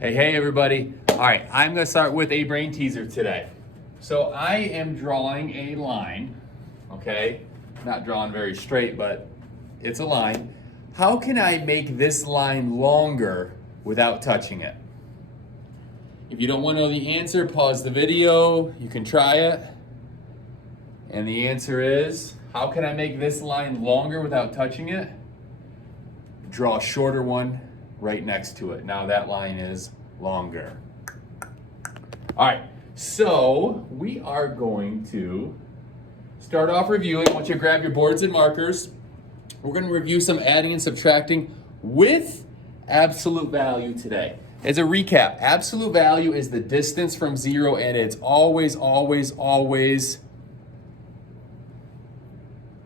Hey everybody. All right, I'm gonna start with a brain teaser today. So I am drawing a line, okay? Not drawn very straight, but it's a line. How can I make this line longer without touching it? If you don't wanna know the answer, pause the video, you can try it. And the answer is, how can I make this line longer without touching it? Draw a shorter one right next to it. Now that line is longer. All right, so we are going to start off reviewing. I want you to grab your boards and markers. We're going to review some adding and subtracting with absolute value today. As a recap, absolute value is the distance from zero, and it's always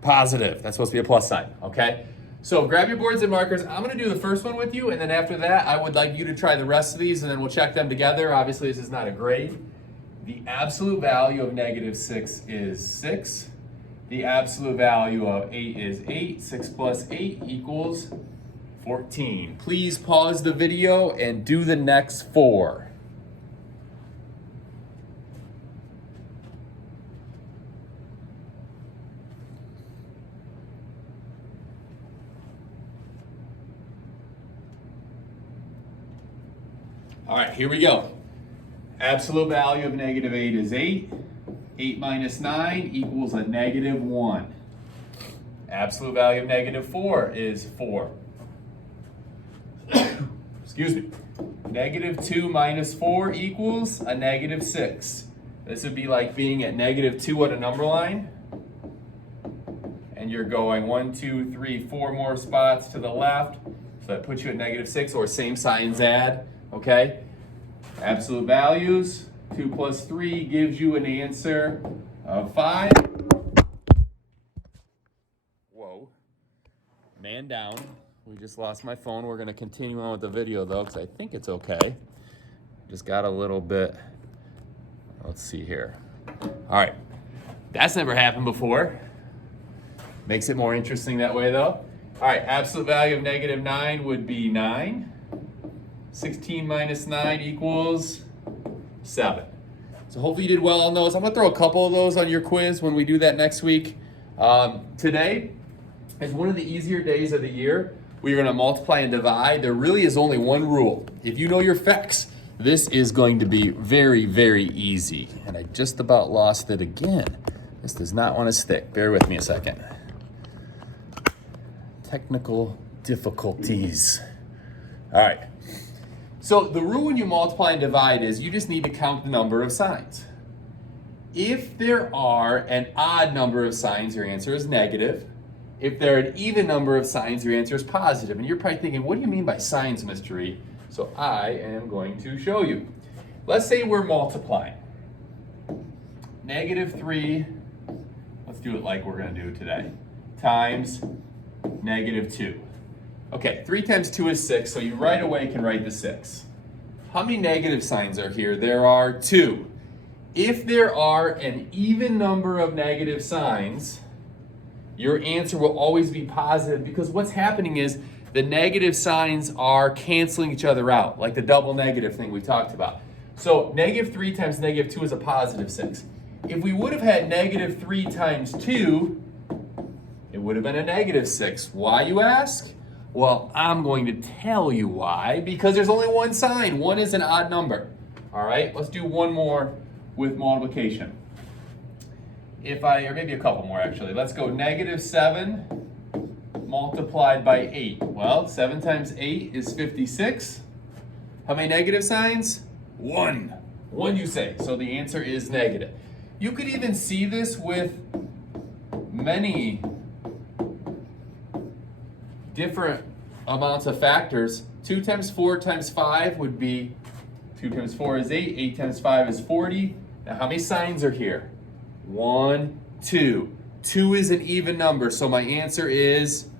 positive. That's supposed to be a plus sign, okay? So grab your boards and markers. I'm gonna do the first one with you, and then after that, I would like you to try the rest of these, and then we'll check them together. Obviously, this is not a grade. The absolute value of -6 is 6. The absolute value of 8 is 8. 6 plus 8 equals 14. Please pause the video and do the next 4. All right, here we go. Absolute value of -8 is 8. 8 minus 9 equals a -1. Absolute value of -4 is 4. Excuse me. -2 minus 4 equals a -6. This would be like being at -2 on a number line. And you're going 1, 2, 3, 4 more spots to the left. So that puts you at -6, or same signs add. Okay, absolute values, 2 plus 3 gives you an answer of 5. Whoa, man down. We just lost my phone. We're gonna continue on with the video though, because I think it's okay. Just got a little bit, let's see here. All right, that's never happened before. Makes it more interesting that way though. All right, absolute value of -9 would be 9. 16 minus 9 equals 7. So hopefully you did well on those. I'm gonna throw a couple of those on your quiz when we do that next week. Today is one of the easier days of the year. We're gonna multiply and divide. There really is only one rule. If you know your facts, this is going to be very, very easy. And I just about lost it again. This does not wanna stick. Bear with me a second. Technical difficulties. All right. So the rule when you multiply and divide is you just need to count the number of signs. If there are an odd number of signs, your answer is negative. If there are an even number of signs, your answer is positive. And you're probably thinking, what do you mean by signs, Mr. E? So I am going to show you. Let's say we're multiplying. -3, let's do it like we're gonna do today, times -2. Okay, 3 times 2 is 6, so you right away can write the 6. How many negative signs are here? There are 2. If there are an even number of negative signs, your answer will always be positive, because what's happening is the negative signs are canceling each other out, like the double negative thing we talked about. So -3 times -2 is a positive 6. If we would have had -3 times 2, it would have been a -6. Why, you ask? Well, I'm going to tell you why, because there's only one sign. 1 is an odd number. All right, let's do one more with multiplication. Or maybe a couple more actually. Let's go -7 multiplied by 8. Well, 7 times 8 is 56. How many negative signs? 1. 1 you say, so the answer is negative. You could even see this with many different amounts of factors. 2 times 4 times 5 would be, 2 times 4 is 8, 8 times 5 is 40. Now how many signs are here? 1, 2. 2 is an even number, so my answer is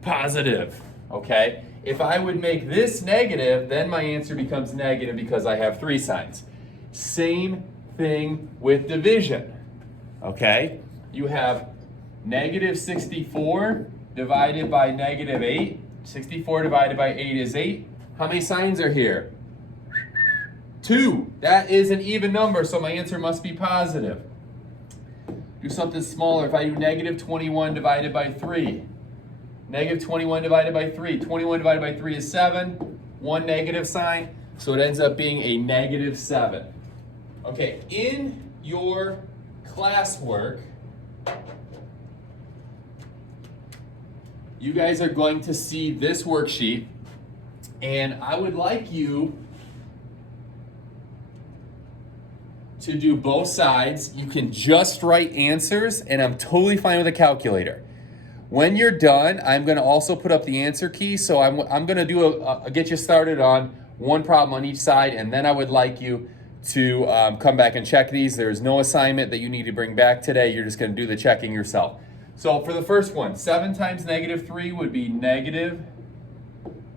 positive, okay? If I would make this negative, then my answer becomes negative because I have 3 signs. Same thing with division, okay? You have -64 divided by -8. 64 divided by 8 is 8. How many signs are here? 2. That is an even number, so my answer must be positive. Do something smaller. If I do negative 21 divided by 3. Negative 21 divided by 3. 21 divided by 3 is 7. 1 negative sign, so it ends up being a negative 7. Okay, in your classwork, you guys are going to see this worksheet, and I would like you to do both sides. You can just write answers, and I'm totally fine with a calculator. When you're done, I'm going to also put up the answer key, so I'm going to do get you started on one problem on each side, and then I would like you to come back and check these. There's no assignment that you need to bring back today. You're just going to do the checking yourself. So for the first one, 7 times negative 3 would be negative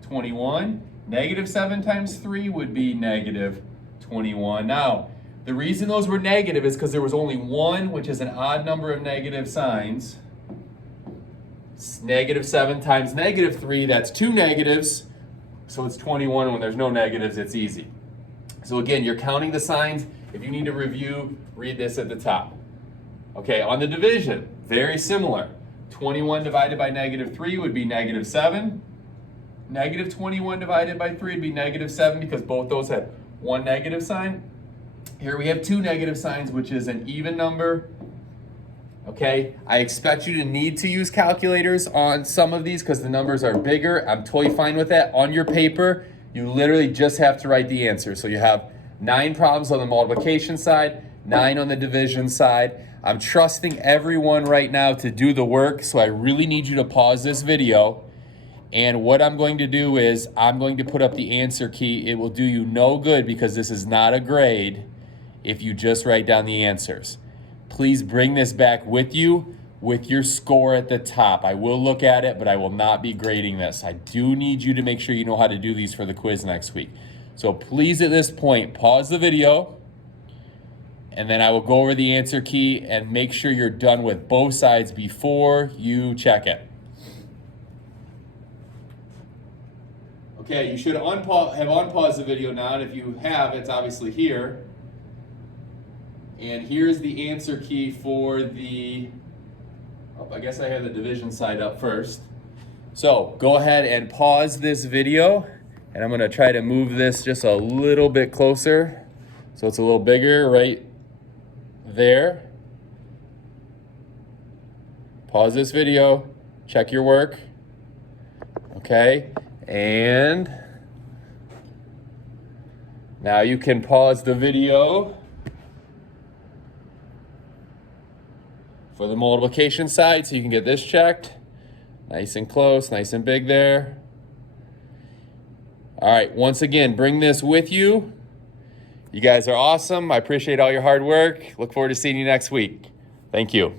21. Negative 7 times 3 would be negative 21. Now, the reason those were negative is because there was only one, which is an odd number of negative signs. Negative 7 times negative 3, that's 2 negatives. So it's 21. When there's no negatives, it's easy. So again, you're counting the signs. If you need to review, read this at the top. Okay, on the division, very similar. 21 divided by negative 3 would be negative 7. Negative 21 divided by 3 would be negative 7 because both those have one negative sign. Here we have 2 negative signs, which is an even number. Okay, I expect you to need to use calculators on some of these because the numbers are bigger. I'm totally fine with that. On your paper, you literally just have to write the answer. So you have 9 problems on the multiplication side, 9 on the division side. I'm trusting everyone right now to do the work, so I really need you to pause this video. And what I'm going to do is I'm going to put up the answer key. It will do you no good because this is not a grade if you just write down the answers. Please bring this back with you with your score at the top. I will look at it, but I will not be grading this. I do need you to make sure you know how to do these for the quiz next week. So please at this point, pause the video, and then I will go over the answer key and make sure you're done with both sides before you check it. Okay, you should have unpaused the video now, and if you have, it's obviously here. And here's the answer key for the, I guess I have the division side up first. So go ahead and pause this video, and I'm gonna try to move this just a little bit closer so it's a little bigger right there. Pause this video, check your work, okay? And now you can pause the video for the multiplication side so you can get this checked. Nice and close, nice and big there. All right, once again, bring this with you. You guys are awesome. I appreciate all your hard work. Look forward to seeing you next week. Thank you.